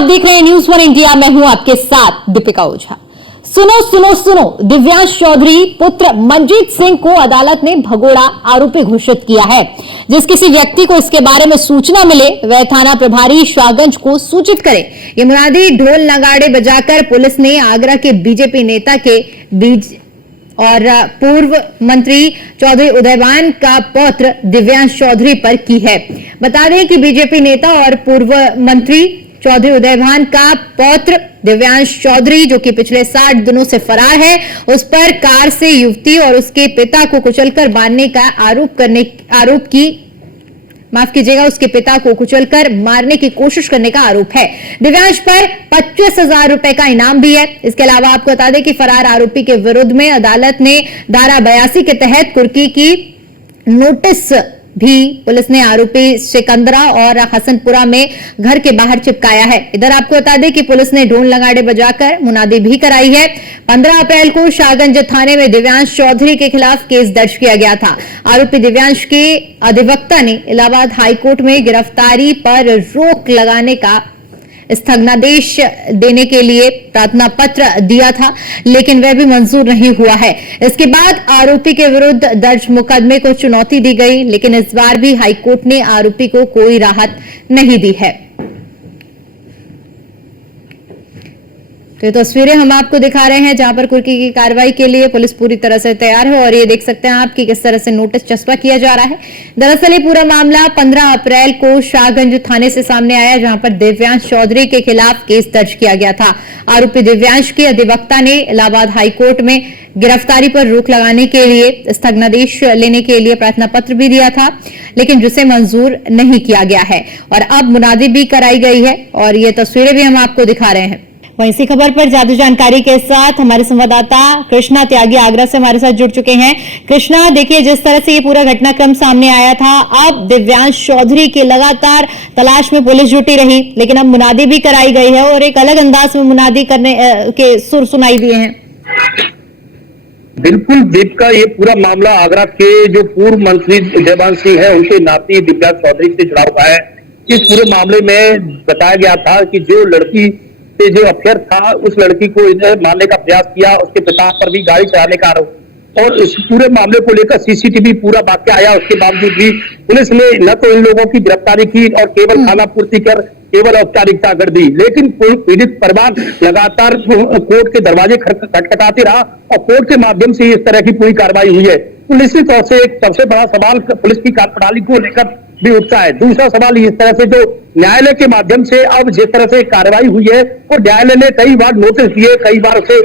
आप देख रहे हैं न्यूज वन इंडिया। मैं हूं आपके साथ दीपिका ओझा। सुनो सुनो सुनो, दिव्यांश चौधरी पुत्र मनजीत सिंह को अदालत ने भगोड़ा आरोपी घोषित किया है। जिस किसी व्यक्ति को इसके बारे में सूचना मिले वह थाना प्रभारी शाहगंज को सूचित करे। ये मुनादी ढोल नगाड़े बजाकर पुलिस ने आगरा के बीजेपी नेता के बीच और पूर्व मंत्री चौधरी उदयवान का पौत्र दिव्यांश चौधरी पर की है। बता दें कि बीजेपी नेता और पूर्व मंत्री चौधरी उदयवान का पौत्र दिव्यांश चौधरी, जो कि पिछले 60 दिनों से फरार है, उस पर कार से युवती और उसके पिता को कुचलकर मारने का उसके पिता को कुचलकर मारने की कोशिश करने का आरोप है। दिव्यांश पर 25,000 रुपए का इनाम भी है। इसके अलावा आपको बता दें कि फरार आरोपी के विरुद्ध में अदालत ने धारा 82 के तहत कुर्की की नोटिस भी पुलिस ने आरोपी सिकंदरा और हसनपुरा में घर के बाहर चिपकाया है। इधर आपको बता दें कि पुलिस ने ढोल नगाड़े बजाकर मुनादी भी कराई है। 15 अप्रैल को शाहगंज थाने में दिव्यांश चौधरी के खिलाफ केस दर्ज किया गया था। आरोपी दिव्यांश के अधिवक्ता ने इलाहाबाद हाईकोर्ट में गिरफ्तारी पर रोक लगाने का स्थगनादेश देने के लिए प्रार्थना पत्र दिया था, लेकिन वह भी मंजूर नहीं हुआ है। इसके बाद आरोपी के विरुद्ध दर्ज मुकदमे को चुनौती दी गई, लेकिन इस बार भी हाईकोर्ट ने आरोपी को कोई राहत नहीं दी है। तो ये तस्वीरें हम आपको दिखा रहे हैं जहां पर कुर्की की कार्रवाई के लिए पुलिस पूरी तरह से तैयार है और ये देख सकते हैं आप कि किस तरह से नोटिस चस्पा किया जा रहा है। दरअसल ये पूरा मामला 15 अप्रैल को शाहगंज थाने से सामने आया, जहां पर दिव्यांश चौधरी के खिलाफ केस दर्ज किया गया था। आरोपी दिव्यांश के अधिवक्ता ने इलाहाबाद हाईकोर्ट में गिरफ्तारी पर रोक लगाने के लिए स्थगनादेश लेने के लिए प्रार्थना पत्र भी दिया था, लेकिन जिसे मंजूर नहीं किया गया है और अब मुनादी भी कराई गई है और ये तस्वीरें भी हम आपको दिखा रहे हैं। वहीं इसी खबर पर ज्यादा जानकारी के साथ हमारे संवाददाता कृष्णा त्यागी आगरा से हमारे साथ जुड़ चुके हैं। कृष्णा, देखिए जिस तरह से ये पूरा घटनाक्रम सामने आया था, अब दिव्यांश चौधरी की लगातार तलाश में पुलिस जुटी रही, लेकिन अब मुनादी भी कराई गई है और एक अलग अंदाज में मुनादी करने के सुर सुनाई दिए हैं। बिल्कुल दीपिका, ये पूरा मामला आगरा के जो पूर्व मंत्री उदयवान सिंह है उनके नाती दिव्यांश चौधरी से जुड़ा हुआ है। इस पूरे मामले में बताया गया था कि जो लड़की जो अफेयर था उस लड़की को मारने का प्रयास किया, उसके पिता पर भी गाड़ी चलाने का आरोप और इस पूरे मामले को लेकर सीसीटीवी पूरा वाकया आया। उसके बावजूद भी पुलिस ने न तो इन लोगों की गिरफ्तारी की और केवल खाना पूर्ति कर केवल औपचारिकता कर दी, लेकिन पीड़ित परिवार लगातार कोर्ट के दरवाजे खटखटाते रहा और कोर्ट के माध्यम से इस तरह की पूरी कार्रवाई हुई है। तो निश्चित तौर से एक सबसे बड़ा सवाल पुलिस की कार्यप्रणाली को लेकर भी उठता है। दूसरा सवाल इस तरह से जो न्यायालय के माध्यम से अब जिस तरह से कार्रवाई हुई है और न्यायालय ने कई बार नोटिस दिए, कई बार उसे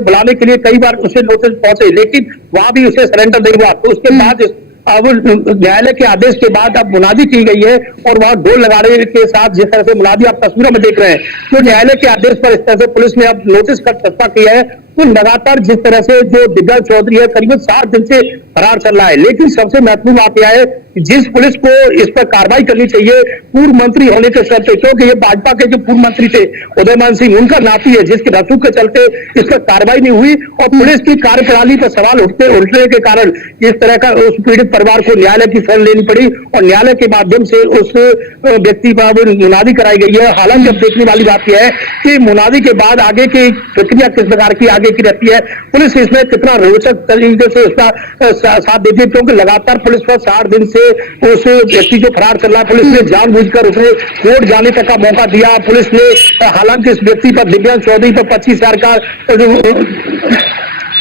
बुलाने के लिए कई बार उसे नोटिस पहुंचे, लेकिन वहां भी उसे सरेंडर नहीं हुआ। तो उसके बाद अब न्यायालय के आदेश के बाद अब मुनादी की गई है और वहां ढोल नगाड़े के साथ जिस तरह से मुनादी आप तस्वीरों में देख रहे हैं, तो न्यायालय के आदेश पर इस तरह से पुलिस ने अब नोटिस का चस्पा किया है। तो लगातार जिस तरह से जो दिव्यांश चौधरी है करीबन 60 दिन से फरार चल रहा है, लेकिन सबसे महत्वपूर्ण बात यह है जिस पुलिस को इस पर कार्रवाई करनी चाहिए पूर्व मंत्री होने के चलते, क्योंकि ये भाजपा के जो पूर्व मंत्री थे उदयमान सिंह उनका नाती है, जिसके रसूख के चलते इस पर कार्रवाई नहीं हुई और पुलिस की कार्यप्रणाली पर सवाल उठने के कारण इस तरह का उस पीड़ित परिवार को न्यायालय की शरण लेनी पड़ी और न्यायालय के माध्यम से उस व्यक्ति पर मुनादी कराई गई है। हालांकि अब देखने वाली बात यह है कि मुनादी के बाद आगे की प्रक्रिया किस प्रकार की आगे की रहती है, पुलिस इसमें कितना रोचक तरीके से उसका साथ देती है, क्योंकि लगातार पुलिस पर 60 दिन से उस व्यक्ति जो फरार चल रहा है, पुलिस ने जानबूझकर उसे कोर्ट जाने तक का मौका दिया। पुलिस ने हालांकि इस व्यक्ति पर दिव्यांश चौधरी पर 25,000 का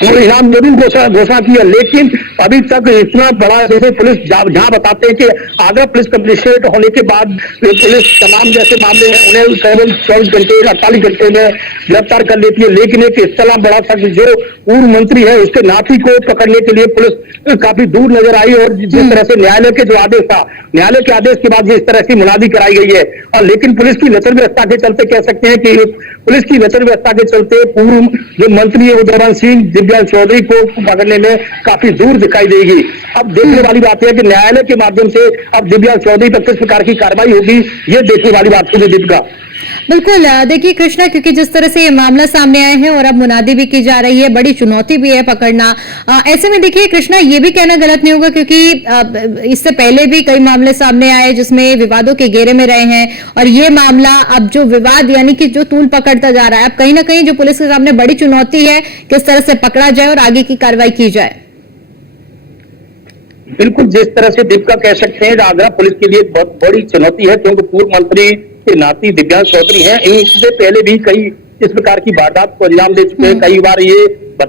इनाम जरूर घोषणा की है, लेकिन अभी तक इतना बड़ा जैसे पुलिस जहां बताते हैं कि आगरा पुलिस कमिश्नरेट होने के बाद पुलिस तमाम जैसे मामले हैं उन्हें केवल 24 घंटे 48 घंटे में गिरफ्तार कर लेती है, लेकिन एक इतना बड़ा शख्स जो पूर्व मंत्री है उसके नाती को पकड़ने के लिए पुलिस काफी दूर नजर आई और जिस तरह से न्यायालय के जो आदेश था, न्यायालय के आदेश के बाद इस तरह की मुनादी कराई गई है। और लेकिन पुलिस की नजर व्यवस्था के चलते कह सकते हैं कि पुलिस की नजर व्यवस्था के चलते पूर्व जो मंत्री है उदयवान सिंह दिव्यांश चौधरी को पकड़ने में काफी दूर दिखाई देगी। अब देखने वाली बात है कि न्यायालय के माध्यम से अब दिव्यांश चौधरी पर किस प्रकार की कार्रवाई होगी, ये देखने वाली बात होगी दीपिका। बिल्कुल देखिए कृष्णा, क्योंकि जिस तरह से ये मामला सामने आए हैं और अब मुनादी भी की जा रही है, बड़ी चुनौती भी है पकड़ना। ऐसे में देखिए कृष्णा, ये भी कहना गलत नहीं होगा क्योंकि इससे पहले भी कई मामले सामने आए जिसमें विवादों के घेरे में रहे हैं, और ये मामला अब जो विवाद यानी कि जो तूल पकड़ता जा रहा है, अब कहीं ना कहीं जो पुलिस के सामने बड़ी चुनौती है, किस तरह से पकड़ा जाए और आगे की कार्रवाई की जाए। बिल्कुल, जिस तरह से दीपिका कह सकते हैं, आगरा पुलिस के लिए एक बहुत बड़ी चुनौती है, क्योंकि पूर्व मंत्री के नाती दिव्यांश चौधरी हैं। इनसे पहले भी कई इस प्रकार की वारदात को अंजाम दे चुके हैं। कई बार ये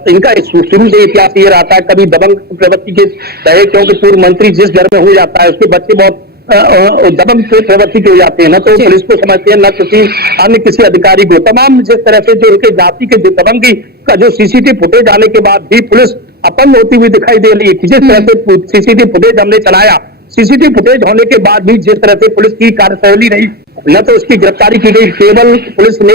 इनका शुरू से इतिहास ये रहता है, कभी दबंग प्रवृत्ति के रहे, क्योंकि पूर्व मंत्री जिस घर में हो जाता है उसके बच्चे बहुत दबंग प्रवृत्ति के हो जाते हैं, न तो पुलिस को समझते हैं, न किसी अन्य किसी अधिकारी को। तमाम जिस तरह से जो उनके जाति के जो दबंगी का जो सीसीटीवी फुटेज आने के बाद भी पुलिस अपंग होती हुई दिखाई दे रही है। जिस तरह से सीसीटीवी फुटेज हमने चलाया, सीसीटीवी फुटेज होने के बाद भी जिस तरह से पुलिस की कार्यशैली रही, न तो उसकी गिरफ्तारी की गई, केवल पुलिस ने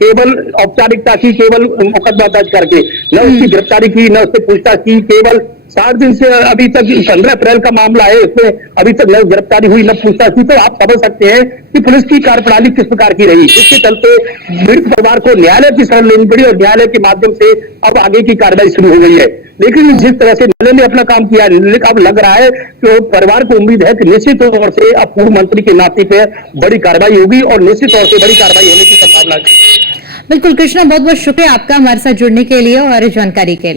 केवल औपचारिकता की, केवल मुकदमा दर्ज करके न उसकी गिरफ्तारी की, न उससे पूछताछ की। केवल 60 दिन से अभी तक 15 अप्रैल का मामला है, इसमें अभी तक न गिरफ्तारी हुई, न पूछताछ हुई। तो आप समझ सकते हैं कि पुलिस की कार्यप्रणाली किस प्रकार की रही। इसके चलते पीड़ित परिवार को न्यायालय की शरण लेनी पड़ी और न्यायालय के माध्यम से अब आगे की कार्रवाई शुरू हो गई है। लेकिन जिस तरह से न्यायालय ने अपना काम किया, अब लग रहा है कि परिवार को उम्मीद है कि निश्चित तौर से अब पूर्व मंत्री के नाते पे बड़ी कार्रवाई होगी और निश्चित तौर से बड़ी कार्रवाई होने की संभावना है। बिल्कुल कृष्णा, बहुत बहुत शुक्रिया आपका हमारे साथ जुड़ने के लिए और जानकारी के लिए।